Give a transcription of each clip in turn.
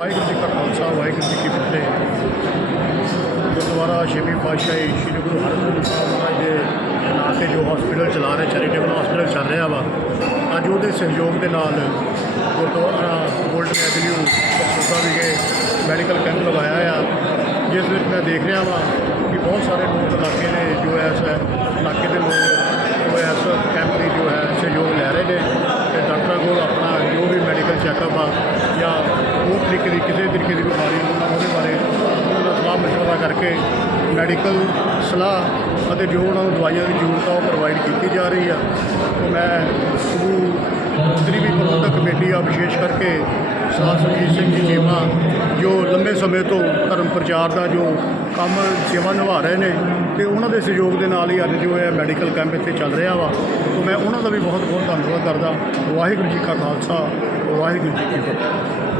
ਵਾਹਿਗੁਰੂ ਜੀ ਕਾ ਖਾਲਸਾ, ਵਾਹਿਗੁਰੂ ਜੀ ਕੀ ਫਤਿਹ। ਗੁਰਦੁਆਰਾ ਛੇਵੀਂ ਪਾਤਸ਼ਾਹੀ ਸ੍ਰੀ ਗੁਰੂ ਹਰਗੋਬਿੰਦ ਸਾਹਿਬ ਮਹਾਰਾਜ ਦੇ ਨਾਂ ਤੇ ਜੋ ਹਸਪੀਟਲ ਚਲਾ ਰਹੇ ਚੈਰੀਟੇਬਲ ਹਸਪੀਟਲ ਚੱਲ ਰਿਹਾ ਵਾ, ਅੱਜ ਉਹਦੇ ਸਹਿਯੋਗ ਦੇ ਨਾਲ ਗੁਰਦੁਆਰਾ ਗੋਲਡਨ ਐਵਨਿਊ ਬਖਤੂਰਾ ਵਿਖੇ ਮੈਡੀਕਲ ਕੈਂਪ ਲਗਾਇਆ ਆ। ਜਿਸ ਵਿੱਚ ਮੈਂ ਦੇਖ ਰਿਹਾ ਵਾਂ ਕਿ ਬਹੁਤ ਸਾਰੇ ਲੋਕ ਇਲਾਕੇ ਨੇ ਜੋ ਹੈ ਇਸ ਇਲਾਕੇ ਦੇ ਲੋਕ ਉਹ ਇਸ ਕੈਂਪ ਦੀ ਜੋ ਹੈ ਸਹਿਯੋਗ ਲੈ ਰਹੇ ਨੇ ਤੇ ਡਾਕਟਰਾਂ ਕੋਲ ਆਪਣਾ ਜੋ ਵੀ ਮੈਡੀਕਲ ਚੈੱਕਅਪ ਆ ਤਰੀਕੇ ਦੀ ਕਿਸੇ ਤਰੀਕੇ ਦੀ ਬਿਮਾਰੀ ਉਹਨਾਂ ਉਹਦੇ ਬਾਰੇ ਉਹਨਾਂ ਦਾ ਸਲਾਹ ਮਸ਼ਵਰਾ ਕਰਕੇ ਮੈਡੀਕਲ ਸਲਾਹ ਅਤੇ ਜੋ ਉਹਨਾਂ ਨੂੰ ਦਵਾਈਆਂ ਦੀ ਜ਼ਰੂਰਤ ਆ ਉਹ ਪ੍ਰੋਵਾਈਡ ਕੀਤੀ ਜਾ ਰਹੀ ਆ। ਮੈਂ ਸਮੂਹ ਜਿਹੜੀ ਵੀ ਪ੍ਰਬੰਧਕ ਕਮੇਟੀ ਆ ਵਿਸ਼ੇਸ਼ ਕਰਕੇ ਸਾਧ ਸੰਗੀਤ ਸਿੰਘ ਜੀ ਚੀਮਾ ਜੋ ਲੰਬੇ ਸਮੇਂ ਤੋਂ ਧਰਮ ਪ੍ਰਚਾਰ ਦਾ ਜੋ ਕੰਮ ਸੇਵਾ ਨਿਭਾ ਰਹੇ ਨੇ ਤੇ ਉਹਨਾਂ ਦੇ ਸਹਿਯੋਗ ਦੇ ਨਾਲ ਹੀ ਅੱਜ ਜੋ ਹੈ ਮੈਡੀਕਲ ਕੈਂਪ ਇੱਥੇ ਚੱਲ ਰਿਹਾ ਵਾ ਤੇ ਮੈਂ ਉਹਨਾਂ ਦਾ ਵੀ ਬਹੁਤ ਬਹੁਤ ਧੰਨਵਾਦ ਕਰਦਾ। ਵਾਹਿਗੁਰੂ ਜੀ ਕਾ ਖਾਲਸਾ, ਵਾਹਿਗੁਰੂ ਜੀ ਕੀ ਫਤਿਹ।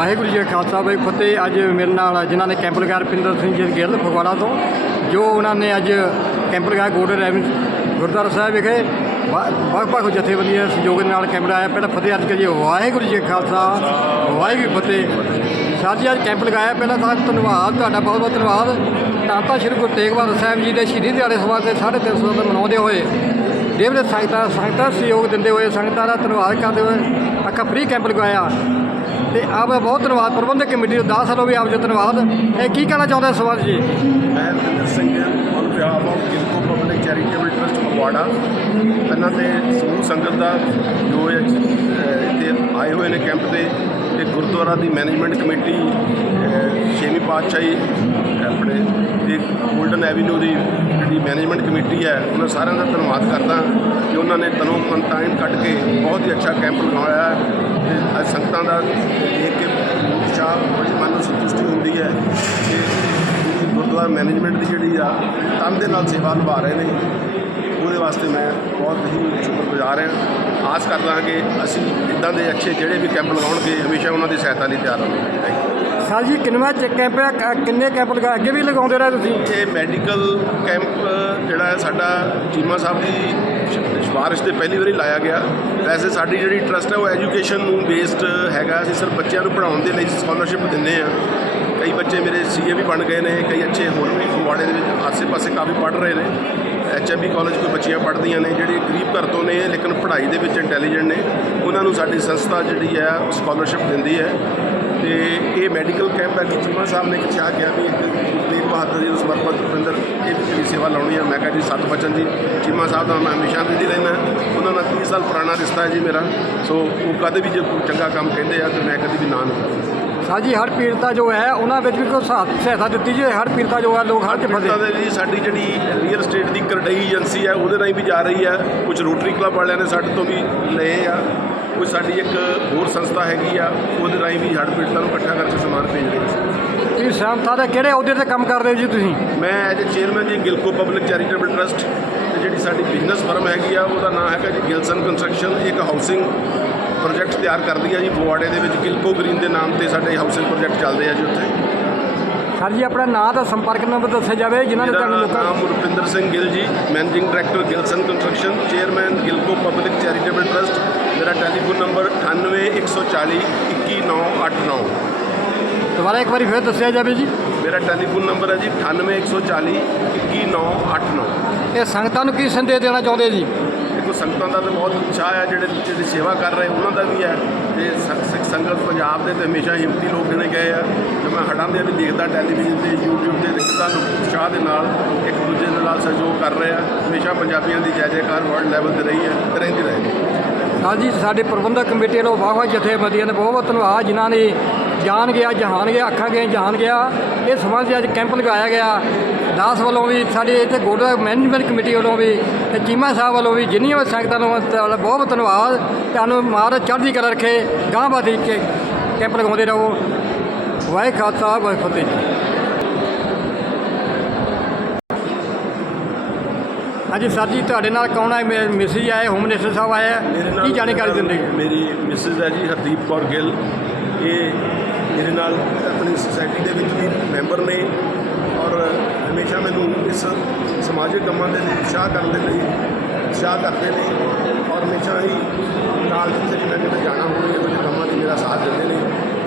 ਵਾਹਿਗੁਰੂ ਜੀ ਕਾ ਖਾਲਸਾ ਵਾਹਿਗੁਰੂ ਫਤਿਹ। ਅੱਜ ਮੇਰੇ ਨਾਲ ਜਿਨ੍ਹਾਂ ਨੇ ਕੈਂਪ ਲਗਾਇਆ ਰਪਿੰਦਰ ਸਿੰਘ ਜੀ ਗਿੱਲ ਫਗਵਾੜਾ ਤੋਂ, ਜੋ ਉਹਨਾਂ ਨੇ ਅੱਜ ਕੈਂਪ ਲਗਾਇਆ ਗੋਲਡਨ ਰੈਵਨ ਗੁਰਦੁਆਰਾ ਸਾਹਿਬ ਵਿਖੇ। ਵਾ- ਵੱਖ-ਵੱਖ ਜਥੇਬੰਦੀਆਂ ਦੇ ਸਹਿਯੋਗ ਦੇ ਨਾਲ ਕੈਂਪ ਲਗਾਇਆ। ਪਹਿਲਾਂ ਫਤਿਹ ਅੱਜ ਕਰੀਏ, ਵਾਹਿਗੁਰੂ ਜੀ ਕਾ ਖਾਲਸਾ, ਵਾਹਿਗੁਰੂ ਫਤਿਹ। ਸਰ ਜੀ, ਅੱਜ ਕੈਂਪ ਲਗਾਇਆ। ਪਹਿਲਾਂ ਤਾਂ ਧੰਨਵਾਦ, ਤੁਹਾਡਾ ਬਹੁਤ ਬਹੁਤ ਧੰਨਵਾਦ। ਤਾਂ ਤਾਂ ਸ਼੍ਰੀ ਗੁਰੂ ਤੇਗ ਬਹਾਦਰ ਸਾਹਿਬ ਜੀ ਦੇ ਸ਼ਹੀਦੀ ਦਿਹਾੜੇ ਸਮਾਗਮ ਦੇ 350 ਦਿਨ ਮਨਾਉਂਦੇ ਹੋਏ, ਦੇਵ ਸੰਗਤਾਂ ਸੰਗਤਾਂ ਸਹਿਯੋਗ ਦਿੰਦੇ ਹੋਏ, ਸੰਗਤਾਂ ਦਾ ਧੰਨਵਾਦ ਕਰਦੇ ਹੋਏ ਅੱਖਾਂ ਫ੍ਰੀ ਕੈਂਪ ਲਗਾਇਆ। ਤੇ ਆਪ ਬਹੁਤ ਧੰਨਵਾਦ, ਪ੍ਰਬੰਧਕ ਕਮੇਟੀ ਨੂੰ ਦਾਸ ਵੱਲੋਂ ਵੀ ਆਪ ਜੀ ਧੰਨਵਾਦ। ਇਹ ਕੀ ਕਹਿਣਾ ਚਾਹੁੰਦੇ ਇਸ ਸੰਬੰਧ ਜੀ? ਮੈਂ Ravinder Singh on behalf of Gilco public charitable trust Phagwara. ਇਹਨਾਂ ਤੇ ਸਮੂਹ ਸੰਗਤ ਦਾ ਜੋ ਇੱਥੇ ਆਏ ਹੋਏ ਨੇ ਕੈਂਪ ਤੇ ਤੇ ਗੁਰਦੁਆਰਾ ਦੀ ਮੈਨੇਜਮੈਂਟ ਕਮੇਟੀ ਛੇਵੀਂ ਪਾਤਸ਼ਾਹੀ, ਆਪਣੇ ਤੇ 골ਡਨ ਐਵੀਨਿਊ ਦੀ ਜਿਹੜੀ ਮੈਨੇਜਮੈਂਟ ਕਮੇਟੀ ਹੈ, ਉਹਨਾਂ ਸਾਰਿਆਂ ਦਾ ਧੰਨਵਾਦ ਕਰਦਾ ਕਿ ਉਹਨਾਂ ਨੇ ਤਨੋਂ ਮਨ ਟਾਈਮ ਕੱਢ ਕੇ ਬਹੁਤ ਹੀ ਅੱਛਾ ਕੈਂਪ ਲਗਾਇਆ ਹੈ। ਤੇ ਅੱਜ ਸੰਗਤਾਂ ਦਾ ਦੇਖ ਕੇ ਉਤਸ਼ਾਹ, ਬੜੀ ਮਨ ਨੂੰ ਸੰਤੁਸ਼ਟੀ ਹੁੰਦੀ ਹੈ ਤੇ ਗੁਰਦੁਆਰਾ ਮੈਨੇਜਮੈਂਟ ਦੀ ਜਿਹੜੀ ਆ, ਤਨ ਦੇ ਨਾਲ ਸੇਵਾ ਨਿਭਾ ਰਹੇ ਨੇ। ਉਹਦੇ ਵਾਸਤੇ ਮੈਂ ਬਹੁਤ ਹੀ ਸ਼ੁਕਰਗੁਜ਼ਾਰ ਹਾਂ। ਆਸ ਕਰਦਾ ਹਾਂ ਕਿ ਅਸੀਂ ਇਦਾਂ ਦੇ ਅੱਛੇ ਜਿਹੜੇ ਵੀ ਕੈਂਪ ਲਗਾਉਣਗੇ ਹਮੇਸ਼ਾ ਉਹਨਾਂ ਦੀ ਸਹਾਇਤਾ ਲਈ ਤਿਆਰ ਰਹਾਂਗੇ। ਸਰ ਜੀ ਕਿੰਨਵਾਂ ਚ ਕੈਂਪ ਹੈ ਕਿੰਨੇ ਕੈਂਪ ਲਗਾ ਅੱਗੇ ਵੀ ਲਗਾਉਂਦੇ ਰਹੇ ਤੁਸੀਂ? ਇਹ ਮੈਡੀਕਲ ਕੈਂਪ ਜਿਹੜਾ ਹੈ ਸਾਡਾ ਚੀਮਾ ਸਾਹਿਬ ਦੀ ਸਿਫਾਰਿਸ਼ ਤੇ ਪਹਿਲੀ ਵਾਰੀ ਲਾਇਆ ਗਿਆ। ਵੈਸੇ ਸਾਡੀ ਜਿਹੜੀ ਟਰਸਟ ਹੈ ਉਹ ਐਜੂਕੇਸ਼ਨ ਨੂੰ ਬੇਸਡ ਹੈਗਾ। ਅਸੀਂ ਸਿਰਫ ਬੱਚਿਆਂ ਨੂੰ ਪੜ੍ਹਾਉਣ ਦੇ ਲਈ ਸਕਾਲਰਸ਼ਿਪ ਦਿੰਦੇ ਆ ਕਈ ਬੱਚੇ ਮੇਰੇ ਸੀਏ ਵੀ ਬਣ ਗਏ ਨੇ ਕਈ ਅੱਛੇ ਹੋਰ ਵੀ ਫਗਵਾੜੇ ਦੇ ਵਿੱਚ ਆਸੇ-ਪਾਸੇ ਕਾਫੀ ਪੜ੍ਹ ਰਹੇ ਨੇ। ਐਚਐਮਬੀ ਕਾਲਜ ਕੋਈ ਬੱਚੀਆਂ ਪੜ੍ਹਦੀਆਂ ਨੇ, ਜਿਹੜੇ ਗਰੀਬ ਘਰ ਤੋਂ ਨੇ, ਲੇਕਿਨ ਪੜ੍ਹਾਈ ਦੇ ਵਿੱਚ ਇੰਟੈਲੀਜੈਂਟ ਨੇ, ਉਹਨਾਂ ਨੂੰ ਸਾਡੀ ਸੰਸਥਾ ਜਿਹੜੀ ਹੈ ਸਕਾਲਰਸ਼ਿਪ ਦਿੰਦੀ ਹੈ। ਤੇ ਇਹ ਮੈਡੀਕਲ ਕੈਂਪ ਹੈ ਕਿ ਚੀਮਾ ਸਾਹਿਬ ਨੇ ਇੱਕ ਚਾਹ ਕਿਹਾ ਵੀ ਇੱਕ ਤੇਗ ਬਹਾਦਰ ਜੀ ਨੂੰ ਸਮਰਪਿਤ ਰੁਪਿੰਦਰ ਇਹ ਜਿਹੜੀ ਸੇਵਾ ਲਾਉਣੀ ਹੈ, ਮੈਂ ਕਿਹਾ ਜੀ ਸੱਤ ਬਚਨ ਜੀ। ਚੀਮਾ ਸਾਹਿਬ ਦਾ ਮੈਂ ਹਮੇਸ਼ਾ ਰਿੱਧੀ ਰਹਿੰਦਾ, ਉਹਨਾਂ ਨਾਲ 30 ਸਾਲ ਪੁਰਾਣਾ ਰਿਸ਼ਤਾ ਹੈ ਜੀ ਮੇਰਾ। ਸੋ ਉਹ ਕਦੇ ਵੀ ਜੇ ਚੰਗਾ ਕੰਮ ਕਹਿੰਦੇ ਆ, ਤੇ ਮੈਂ ਕਦੇ ਵੀ ਨਾ ਨਹੀਂ। ਕਰਦਾ ਸਰ ਜੀ ਹੜ ਪੀੜਤਾ ਜੋ ਹੈ ਉਹਨਾਂ ਵਿੱਚ ਵੀ ਕੋਈ ਸਹਾ- ਸਹਾਇਤਾ ਦਿੱਤੀ ਜੀ ਹੜ ਪੀੜਤਾ ਜੋ ਹੈ ਲੋਕ ਹੜ ਚ ਫਸੇ। ਦੇ ਲਈ ਸਾਡੀ ਜਿਹੜੀ ਰੀਅਲ ਸਟੇਟ ਦੀ ਕਰਡਈ ਏਜੰਸੀ ਹੈ ਉਹਦੇ ਰਾਹੀਂ ਵੀ ਜਾ ਰਹੀ ਹੈ। ਕੁਝ ਰੋਟਰੀ ਕਲੱਬ ਵਾਲਿਆਂ ਨੇ ਸਾਡੇ ਤੋਂ ਵੀ ਲਏ ਆ। ਕੁਝ ਸਾਡੀ ਇੱਕ ਹੋਰ ਸੰਸਥਾ ਹੈਗੀ ਆ ਉਹਦੇ ਰਾਹੀਂ ਵੀ ਹੜ੍ਹ ਪੀੜਤਾਂ ਨੂੰ ਇਕੱਠਾ ਕਰਕੇ ਸਮਾਨ ਭੇਜ ਰਹੇ ਸੀ ਤੁਸੀਂ ਸੰਸਥਾ ਦੇ ਕਿਹੜੇ ਅਹੁਦੇ ਤੇ ਕੰਮ ਕਰਦੇ ਹੋ ਜੀ ਤੁਸੀਂ? ਮੈਂ ਐਜ ਚੇਅਰਮੈਨ ਜੀ ਗਿਲਕੋ ਪਬਲਿਕ ਚੈਰੀਟੇਬਲ ਟਰਸਟ ਤੇ ਜਿਹੜੀ ਸਾਡੀ ਬਿਜ਼ਨਸ ਫਰਮ ਹੈਗੀ ਆ ਉਹਦਾ ਨਾਮ ਹੈਗਾ ਜੀ ਗਿਲਸਨ ਕੰਸਟਰਕਸ਼ਨ ਇੱਕ ਹਾਊਸਿੰਗ ਪ੍ਰੋਜੈਕਟ ਤਿਆਰ ਕਰਦੀ ਆ ਜੀ ਫਗਵਾੜੇ ਦੇ ਵਿੱਚ ਗਿਲਕੋ ਗ੍ਰੀਨ ਦੇ ਨਾਮ ਤੇ ਸਾਡੇ ਹਾਊਸਿੰਗ ਪ੍ਰੋਜੈਕਟ ਚੱਲਦੇ ਆ ਜੀ ਉੱਥੇ। ਸਰ ਜੀ ਆਪਣਾ ਨਾਂ ਤੇ ਸੰਪਰਕ ਨੰਬਰ ਦੱਸਿਆ ਜਾਵੇ ਜਿਨ੍ਹਾਂ ਨੇ ਤੁਹਾਨੂੰ ਲੋਕਾਂ ਨਾਮ Rupinder Singh Gill ji managing director Gillson construction chairman Gilco public charitable trust ਮੇਰਾ ਟੈਲੀਫੋਨ ਨੰਬਰ 98140 21989 ਦੁਬਾਰਾ ਇੱਕ ਵਾਰੀ ਫਿਰ ਦੱਸਿਆ ਜਾਵੇ ਜੀ। ਮੇਰਾ ਟੈਲੀਫੋਨ ਨੰਬਰ ਹੈ ਜੀ 98140 21989 ਇਹ ਸੰਗਤਾਂ ਨੂੰ ਕੀ ਸੰਦੇਸ਼ ਦੇਣਾ ਚਾਹੁੰਦੇ ਜੀ? ਸੰਗਤਾਂ ਦਾ ਤਾਂ ਬਹੁਤ ਉਤਸ਼ਾਹ ਹੈ, ਜਿਹੜੇ ਜਿਹੜੇ ਸੇਵਾ ਕਰ ਰਹੇ, ਉਹਨਾਂ ਦਾ ਵੀ ਹੈ। ਤੇ ਸ- ਸਿੱਖ ਸੰਗਤ ਪੰਜਾਬ ਦੇ ਤੇ ਹਮੇਸ਼ਾ ਹਿੰਮਤੀ ਲੋਕ ਜਿਹੜੇ ਗਏ ਆ। ਤੇ ਮੈਂ ਹੜਾਂ ਦੇ ਵੀ ਦੇਖਦਾ ਟੈਲੀਵਿਜ਼ਨ ਤੇ, YouTube ਤੇ ਦੇਖਦਾ ਲੋਕ ਉਤਸ਼ਾਹ ਦੇ ਨਾਲ ਇੱਕ ਦੂਜੇ ਦੇ ਨਾਲ ਸਹਿਯੋਗ ਕਰ ਰਹੇ ਆ। ਹਮੇਸ਼ਾ ਪੰਜਾਬੀਆਂ ਦੀ ਜੈ ਜੈਕਾਰ ਵਰਲਡ ਲੈਵਲ ਤੇ ਰਹੀ ਹੈ, ਤੇ ਰਹਿੰਦੀ ਰਹੇਗੀ ਸਰ ਜੀ ਸਾਡੇ ਪ੍ਰਬੰਧਕ ਕਮੇਟੀ ਨੂੰ ਵਾਹ ਵਾਹ ਜਥੇਬੰਦੀਆਂ ਦਾ ਬਹੁਤ ਬਹੁਤ ਧੰਨਵਾਦ, ਜਿਨ੍ਹਾਂ ਨੇ ਜਾਣ ਗਿਆ ਜਹਾਨ ਗਿਆ ਅੱਖਾਂ ਗਏ ਜਹਾਨ ਗਿਆ। ਇਹ 'ਚ ਅੱਜ ਕੈਂਪ ਲਗਾਇਆ ਗਿਆ। ਦਾਸ ਵੱਲੋਂ ਵੀ ਸਾਡੇ ਇੱਥੇ ਗੁਰਦੁਆਰਾ ਮੈਨੇਜਮੈਂਟ ਕਮੇਟੀ ਵੱਲੋਂ ਵੀ ਤੇ ਚੀਮਾ ਸਾਹਿਬ ਵੱਲੋਂ ਵੀ ਜਿੰਨੀਆਂ ਵੀ ਸੰਗਤਾਂ ਨੂੰ ਬਹੁਤ ਬਹੁਤ ਧੰਨਵਾਦ। ਤੁਹਾਨੂੰ ਮਹਾਰਾਜ ਚੜ੍ਹਦੀ ਕਲਾ ਰੱਖੇ ਗਾਂ ਬਾਦੀ ਕੇ ਕੈਂਪ ਲਗਾਉਂਦੇ ਰਹੋ। ਵਾਹਿ ਖਾਲਸਾ ਵਾਹਿ ਫਤਿਹ ਜੀ। ਹਾਂਜੀ ਸਰ ਜੀ ਤੁਹਾਡੇ ਨਾਲ ਕੌਣ ਹੈ ਮੈਸੇਜ ਆਏ ਹੋਮ ਮਿਨਿਸਟਰ ਸਾਹਿਬ ਆਏ ਆ। ਮੇਰੇ ਨਾਲ ਕੀ ਜਾਣਕਾਰੀ ਦਿੰਦੇ ਮੇਰੀ ਮਿਸਿਸ ਹੈ ਜੀ ਹਰਦੀਪ ਕੌਰ ਗਿੱਲ। ਇਹ ਮੇਰੇ ਨਾਲ ਆਪਣੀ ਸੁਸਾਇਟੀ ਦੇ ਵਿੱਚ ਵੀ ਮੈਂਬਰ ਨੇ ਔਰ ਹਮੇਸ਼ਾ ਮੈਨੂੰ ਇਸ ਸਮਾਜਿਕ ਕੰਮਾਂ ਦੇ ਲਈ, ਉਤਸ਼ਾਹ ਕਰਨ ਦੇ ਲਈ, ਉਤਸ਼ਾਹ ਕਰਦੇ ਨੇ ਔਰ ਹਮੇਸ਼ਾ ਹੀ ਨਾਲ ਜਿੱਥੇ ਵੀ ਮੈਂ ਕਿਤੇ ਜਾਣਾ ਹੋਵੇ ਇਹੋ ਜਿਹੇ ਕੰਮਾਂ 'ਚ ਮੇਰਾ ਸਾਥ ਦਿੰਦੇ ਨੇ।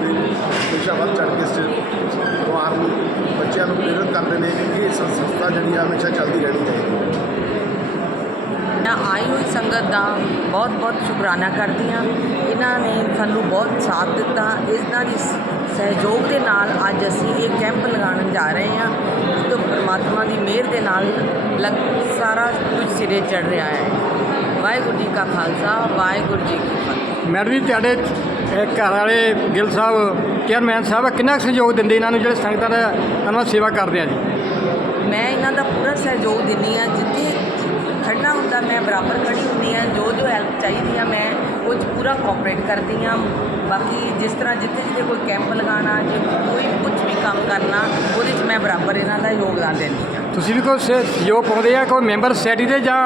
ਤੇ ਹਮੇਸ਼ਾ ਵੱਧ ਚੜ੍ਹ ਕੇ ਇਸ ਪਰਿਵਾਰ ਨੂੰ, ਬੱਚਿਆਂ ਨੂੰ ਪ੍ਰੇਰਿਤ ਕਰਦੇ ਨੇ ਕਿ ਇਹ ਸੰਸਥਾ ਜਿਹੜੀ ਆ ਹਮੇਸ਼ਾ ਚੱਲਦੀ ਰਹਿਣੀ ਚਾਹੀਦੀ ਹੈ। ਮੈਂ ਆਈ ਹੋਈ ਸੰਗਤ ਦਾ ਬਹੁਤ ਬਹੁਤ ਸ਼ੁਕਰਾਨਾ ਕਰਦੀ ਹਾਂ। ਇਹਨਾਂ ਨੇ ਸਾਨੂੰ ਬਹੁਤ ਸਾਥ ਦਿੱਤਾ। ਇਹਨਾਂ ਦੀ ਸਹਿਯੋਗ ਦੇ ਨਾਲ ਅੱਜ ਅਸੀਂ ਇਹ ਕੈਂਪ ਲਗਾਉਣ ਜਾ ਰਹੇ ਹਾਂ। ਤੇ ਪ੍ਰਮਾਤਮਾ ਦੀ ਮਿਹਰ ਦੇ ਨਾਲ ਲਗ ਸਾਰਾ ਕੁਝ ਸਿਰੇ ਚੜ ਰਿਹਾ ਹੈ। ਵਾਹਿਗੁਰੂ ਜੀ ਕਾ ਖਾਲਸਾ ਵਾਹਿਗੁਰੂ ਜੀ ਕੀ ਫਤਿਹ। ਮੈਡਮ ਜੀ ਤੁਹਾਡੇ ਘਰ ਵਾਲੇ ਗਿੱਲ ਸਾਹਿਬ ਚੇਅਰਮੈਨ ਸਾਹਿਬ ਕਿੰਨਾ ਸਹਿਯੋਗ ਦਿੰਦੇ ਇਹਨਾਂ ਨੂੰ ਜਿਹੜੇ ਸੰਗਤਾਂ ਦਾ ਧੰਨਵਾਦ ਸੇਵਾ ਕਰਦੇ ਆ ਜੀ? ਮੈਂ ਇਹਨਾਂ ਦਾ ਪੂਰਾ ਸਹਿਯੋਗ ਦਿੰਦੀ ਹਾਂ। ਜਿੱਥੇ ਖੜਨਾ ਹੁੰਦਾ ਮੈਂ ਬਰਾਬਰ ਖੜੀ ਹੁੰਦੀ ਹਾਂ ਜੋ ਜੋ ਹੈਲਪ ਚਾਹੀਦੀ ਆ ਮੈਂ ਉਹ 'ਚ ਪੂਰਾ ਕੋਆਪਰੇਟ ਕਰਦੀ ਹਾਂ। ਬਾਕੀ ਜਿਸ ਤਰ੍ਹਾਂ ਜਿੱਥੇ ਜਿੱਥੇ ਕੋਈ ਕੈਂਪ ਲਗਾਉਣਾ ਜੇ ਕੋਈ ਕੁਝ ਵੀ ਕੰਮ ਕਰਨਾ ਉਹਦੇ 'ਚ ਮੈਂ ਬਰਾਬਰ ਇਹਨਾਂ ਦਾ ਯੋਗਦਾਨ ਦਿੰਦੀ ਹਾਂ। ਤੁਸੀਂ ਵੀ ਕੋਈ ਸਹਿਯੋਗ ਪਾਉਂਦੇ ਆ ਕੋਈ ਮੈਂਬਰ ਸੋਸਾਇਟੀ ਦੇ ਜਾਂ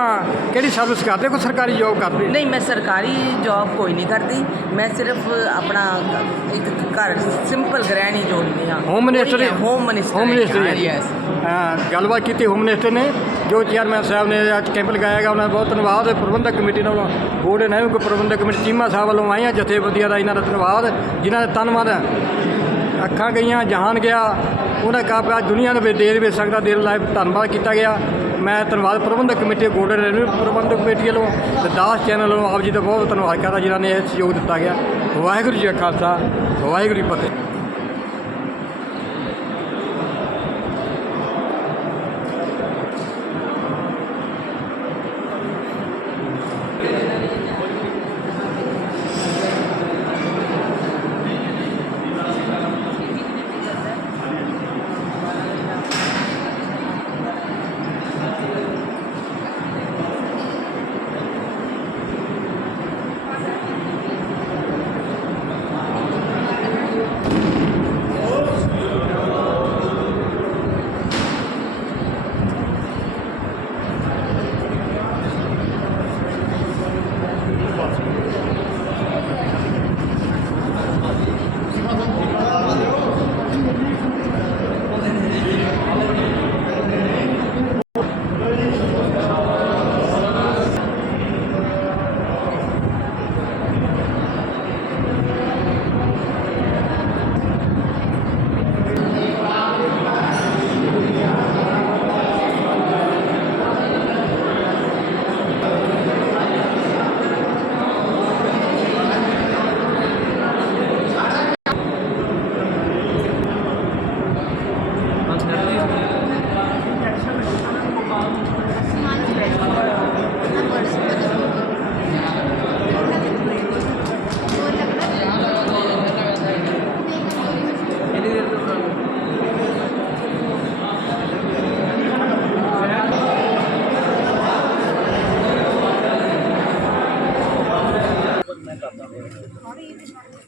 ਕਿਹੜੀ ਸਰਵਿਸ ਕਰਦੇ ਕੋਈ ਸਰਕਾਰੀ ਜੋਬ ਕਰਦੇ? ਨਹੀਂ ਮੈਂ ਸਰਕਾਰੀ ਜੌਬ ਕੋਈ ਨਹੀਂ ਕਰਦੀ। ਮੈਂ ਸਿਰਫ ਆਪਣਾ ਇੱਕ ਘਰ ਸਿੰਪਲ ਗ੍ਰਹਿਣੀ ਜੋੜਦੀ ਹਾਂ। Home minister home minister home minister yes ਹਾਂ ਗੱਲਬਾਤ ਕੀਤੀ ਹੋਮ ਮਿਨਿਸਟਰ ਨੇ। ਜੋ ਚੇਅਰਮੈਨ ਸਾਹਿਬ ਨੇ ਅੱਜ ਕੈਂਪ ਲਗਾਇਆ ਗਿਆ ਉਹਨਾਂ ਦਾ ਬਹੁਤ ਧੰਨਵਾਦ। ਪ੍ਰਬੰਧਕ ਕਮੇਟੀ ਨਾਲ ਬੋਰਡ ਨੇ ਕੋਈ ਪ੍ਰਬੰਧਕ ਕਮੇਟੀ, ਚੀਮਾ ਸਾਹਿਬ ਵੱਲੋਂ ਆਈਆਂ ਜਥੇਬੰਦੀਆਂ ਦਾ ਇਹਨਾਂ ਦਾ ਧੰਨਵਾਦ, ਜਿਨ੍ਹਾਂ ਨੇ ਤਨ ਅੱਖਾਂ ਗਈਆਂ, ਜਹਾਨ ਗਿਆ, ਉਹਨਾਂ ਕਾ ਦੁਨੀਆ ਨੂੰ ਵੀ ਦੇ ਦੇ ਸਕਦਾ ਦੇਰ ਲਾਇਬ ਧੰਨਵਾਦ ਕੀਤਾ ਗਿਆ। ਮੈਂ ਧੰਨਵਾਦ ਪ੍ਰਬੰਧਕ ਕਮੇਟੀ ਗੋਲਡਨ ਰੈਵਨਿਊ ਪ੍ਰਬੰਧਕ ਕਮੇਟੀ ਵੱਲੋਂ ਤੇ ਦਾਸ ਚੈਨਲ ਵੱਲੋਂ ਆਪ ਜੀ ਦਾ ਬਹੁਤ ਧੰਨਵਾਦ ਕਰਦਾ, ਜਿਨ੍ਹਾਂ ਨੇ ਇਹ ਸਹਿਯੋਗ ਦਿੱਤਾ ਗਿਆ। ਵਾਹਿਗੁਰੂ ਜੀ ਕਾ ਖਾਲਸਾ, ਵਾਹਿਗੁਰੂ ਜੀ ਫਤਿਹ।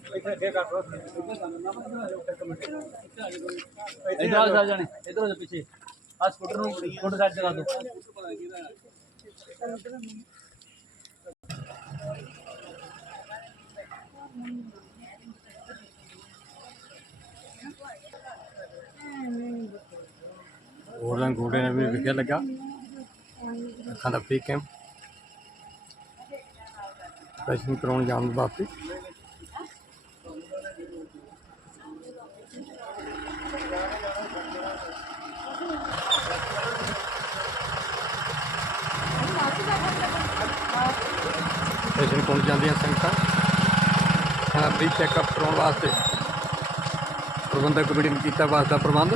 ਕੀ ਫਤਿਹ ਇਧਰ ਆ ਜਾ ਜਾਣੇ। ਇਧਰ ਹੋ ਜਾ ਪਿੱਛੇ। ਆ ਸਕੂਟਰ ਨੂੰ ਫੋਟੋ ਸਾਈਡ ਤੇ ਲਾ ਦੋ। ਗੋਲਡਨ ਗੋਲਡਨ ਰੈਵਨਿਊ ਵਿਖੇ ਲੱਗਾ। ਅੱਖਾਂ ਦਾ ਕੈਂਪ ਦਰਸ਼ਨ ਕਰਾਉਣ ਜਾਣ ਵਾਸਤੇ। ਦਰਸ਼ਨ ਕੋਲ ਜਾਂਦੀਆਂ ਸੰਗਤਾਂ, ਹਾਂ ਚੈੱਕਅਪ ਕਰਾਉਣ ਵਾਸਤੇ ਪ੍ਰਬੰਧਕ ਕਮੇਟੀ ਨੇ ਕੀਤਾ, ਵਾਸਤਾ ਪ੍ਰਬੰਧ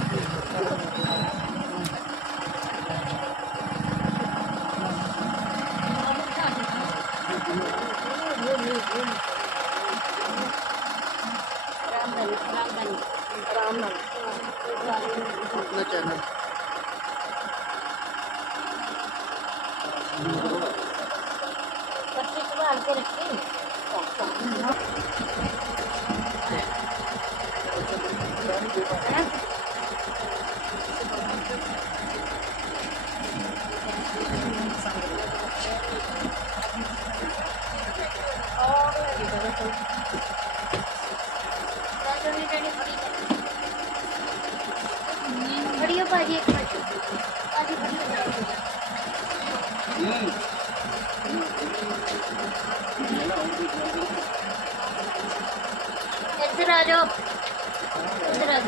ਖੜੀਓ ਭਾਜੀ ਇੱਕ ਮਿੰਟ ਭਾਜੀ ਖੜੀਓ ਇੱਧਰ ਆ ਜਾਓ ਇੱਧਰ ਆ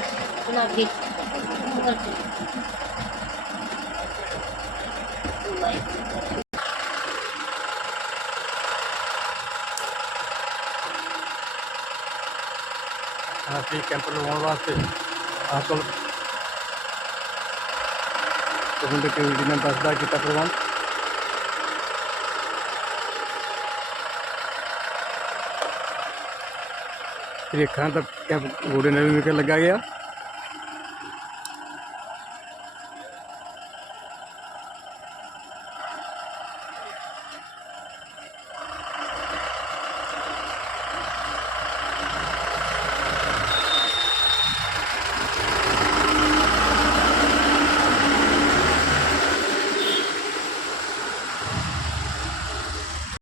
ਕੈਂਪ ਲਗਾਉਣ ਵਾਸਤੇ। ਆਹ ਕੋਲ ਪ੍ਰਬੰਧਕ ਨੇ ਦੱਸਦਾ ਕੀਤਾ ਪ੍ਰਬੰਧ ਇਹ ਤਾਂ ਦਾ ਕੈਂਪ ਗੋਡੇ ਨਾਲ ਵੀ ਲੱਗਾ ਗਿਆ।